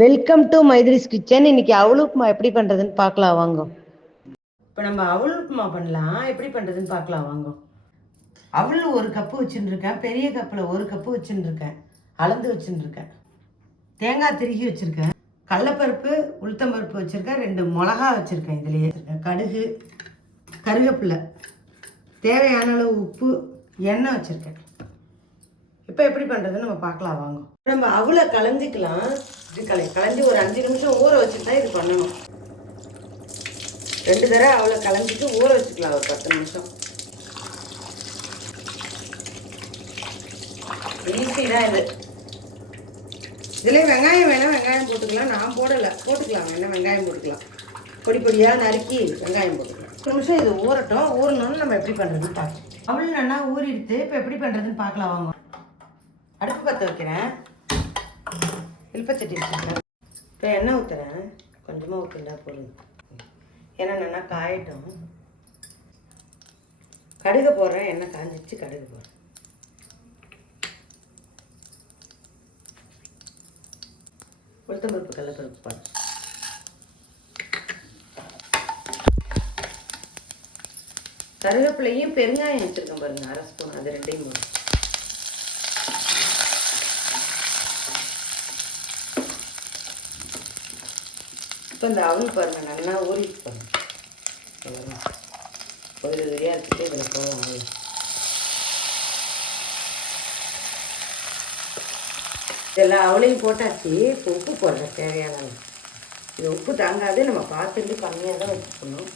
Welcome to மைத்ரிஸ் kitchen. இன்னைக்கு அவல் உப்புமா எப்படி பண்ணுறதுன்னு பார்க்கலாம் வாங்க. இப்போ நம்ம அவல் உப்புமா பண்ணலாம், எப்படி பண்ணுறதுன்னு பார்க்கலாம் வாங்க. அவல் 1 கப்பு வச்சுருக்கேன், பெரிய கப்பில் 1 கப்பு வச்சுருக்கேன், அளந்து வச்சுருக்கேன். தேங்காய் திருகி வச்சுருக்கேன், கடலைப்பருப்பு உளுத்தம்பருப்பு வச்சுருக்கேன், 2 மிளகா வச்சுருக்கேன், இதுலேயே வச்சுருக்கேன், கடுகு, கருவேப்பிலை, தேவையான அளவு உப்பு, எண்ணெய் வச்சுருக்கேன். இப்போ எப்படி பண்ணுறதுன்னு நம்ம பார்க்கலாம் வாங்க. நம்ம அவலை கலந்துக்கலாம். இது கலந்து ஒரு 5 நிமிஷம் ஊற வச்சுட்டு தான் இது பண்ணணும். 2 தடவை அவலை கலந்துட்டு ஊற வச்சுக்கலாம் ஒரு 10 நிமிஷம். ஈஸி தான் இது. இதில் வெங்காயம் வேணால் வெங்காயம் போட்டுக்கலாம், நான் போடலை, போட்டுக்கலாம், வேணால் வெங்காயம் போட்டுக்கலாம், பொடி பொடியாக நறுக்கி வெங்காயம் போட்டுக்கலாம். 10 நிமிஷம் இது ஊறட்டும். ஊறணும்னு நம்ம எப்படி பண்ணுறதுன்னு பார்க்கலாம். அவள் நல்லா ஊறிடுத்து. இப்போ எப்படி பண்ணுறதுன்னு பார்க்கலாம் வாங்க. அடுப்பு பற்ற வைக்கிறேன், இல்பச்சட்டி வச்சுருக்கேன். இப்போ எண்ணெய் ஊற்றுறேன், கொஞ்சமாக ஊற்றுண்டா போதும். எண்ணெய் நல்லா காயட்டும். கடுகு போடுறேன், எண்ணெய் காஞ்சிச்சு, கடுகு போடுறேன். உளுத்தம்பருப்பு கடலைப்பருப்பு போடுறேன். கருவேப்பிலையும் பெருங்காயம் வச்சுருக்கேன் பாருங்க, 1/2 ஸ்பூன், அது 2யும் போடுறேன். இப்போ இந்த அவல் பாருங்கள் நல்லா ஊறிட்டு பாருங்க, ஒரு வரியாக இருக்குது. இதில் போகும் அவல். இதெல்லாம் அவளையும் போட்டாச்சு. இப்போ உப்பு போடுறேன் தேவையான. இது உப்பு தாங்காது, நம்ம பார்த்துட்டு கம்மியாக தான் வச்சுக்கணும்.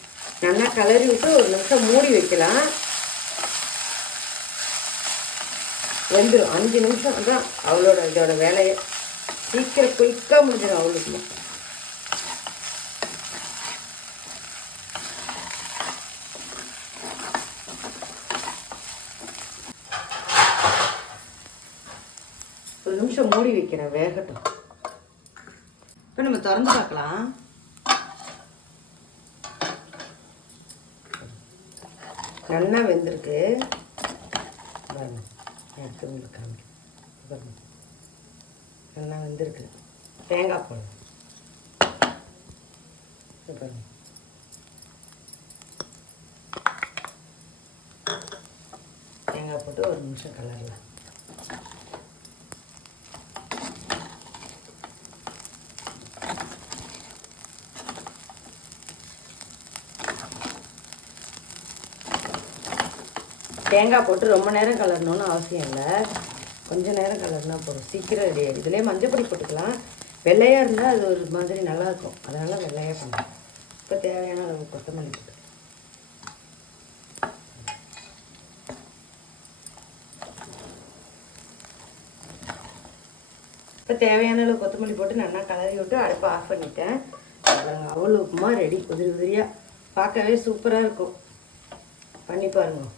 நல்லா கலரி விட்டு 1 நிமிஷம் மூடி வைக்கலாம். வெந்துடும். 5 நிமிஷம் தான் அவளோட இதோட வேலையை. சீக்கிரம் குயிக்காக முடிஞ்சிடும் அவளுக்கு. ஒரு நிமிஷம் மூடி வைக்கிறேன், வேகட்டும். இப்போ நம்ம திறந்து பார்க்கலாம். நல்லா வெந்திருக்கு பாருங்க, எடுத்து உங்களுக்கு காமிக்கிறேன். நல்லா வெந்திருக்கு. தேங்காய் போடுங்க பாருங்க. தேங்காய் போட்டு 1 நிமிஷம் கலரலாம். தேங்காய் போட்டு ரொம்ப நேரம் கலரணும்னு அவசியம் இல்லை, கொஞ்சம் நேரம் கலர்னா போதும், சீக்கிரம் ரெடி ஆகிடும். இதுலேயே மஞ்சள் பொடி போட்டுக்கலாம். வெள்ளையாக இருந்தால் அது ஒரு மாதிரி நல்லாயிருக்கும், அதனால் வெள்ளையாக பண்ணலாம். இப்போ தேவையான அளவு கொத்தமல்லி போட்டு, இப்போ தேவையான அளவு கொத்தமல்லி போட்டு நல்லா கலரி விட்டு அடுப்பை ஆஃப் பண்ணிட்டேன். அவல் உப்புமா ரெடி. உதிரி உதிரியாக பார்க்கவே சூப்பராக இருக்கும். பண்ணி பாருங்க.